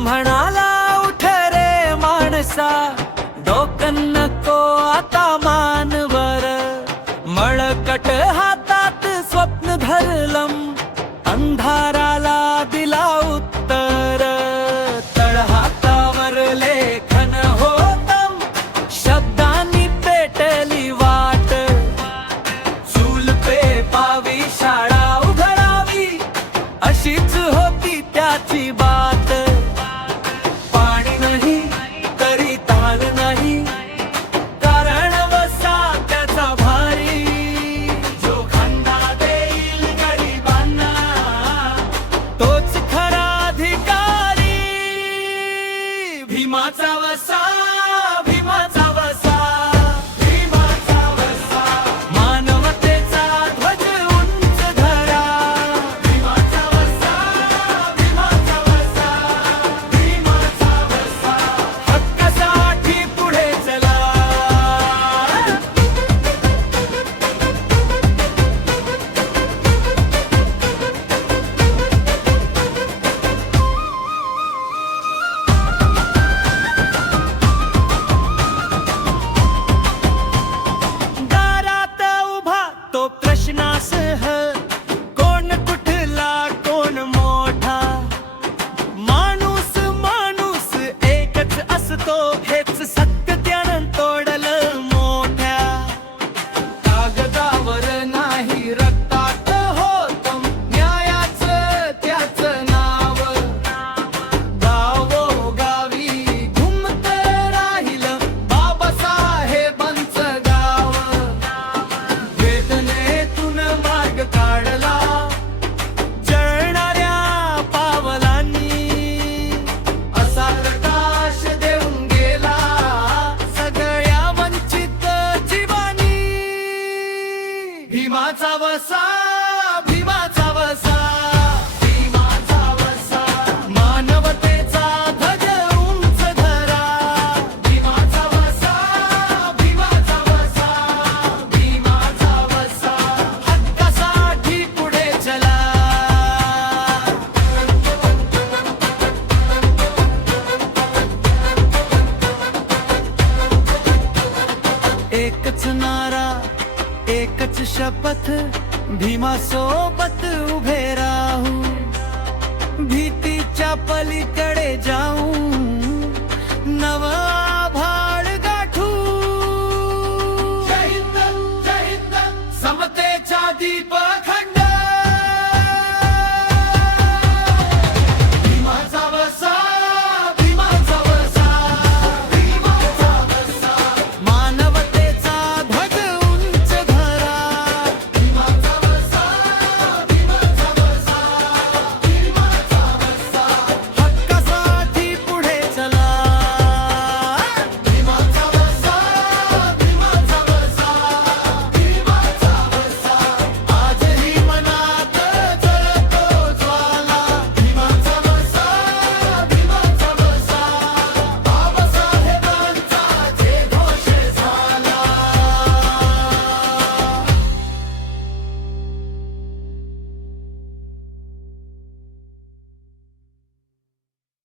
म्हणाला उठ रे माणसा, डोकं नको आता मानवर, मळकट हातात स्वप्न धरलं, अंधाराला दिला उत्तर, तळहातावर लेखन होतं, शब्दांनी पेटली वाट, चूल पेपावी शाळा उघडावी, अशीच होती त्याची बात. पाणी नाही तरी ताण नाही, कारण वसा त्याचा भारी, जो खांदा देईल गरिबांना तोच खरा अधिकारी. भीमाचा वसा, भीमाचा वसा, भीमाचा वसा, मानवतेचा ध्वज उंच धरा. भीमाचा वसा, भीमाचा वसा, भीमाचा वसा, हक्कासाठी पुढे चला. दारात उभा तो प्रश्नासह, कोण कुठला कोण मोठा, माणूस माणूस एकच असतो, हेच सत्य त्यानं तोडलं मोठ्या. कागदावर नाही रक्तात होतं न्यायाचं त्याचं नाव, गावोगावी घुमतं राहिलं बाबासाहेबांचं गाव. वेदनेतून मार्ग काढला जळणाऱ्या पावलांनी, असा प्रकाश देऊन गेला सगळ्या वंचित जीवानी. भीमाचा वसा, भीमाचा वसा, भीमाचा वसा, मानवतेचा ध्वज उंच धरा. भीमाचा वसा, भीमाचा वसा, भीमाचा वसा, हक्कासाठी पुढे चला. एकच नारा एकच शपथ, भीमासोबत उभे राहू, भीतीच्या पलीकडे जाऊ, नव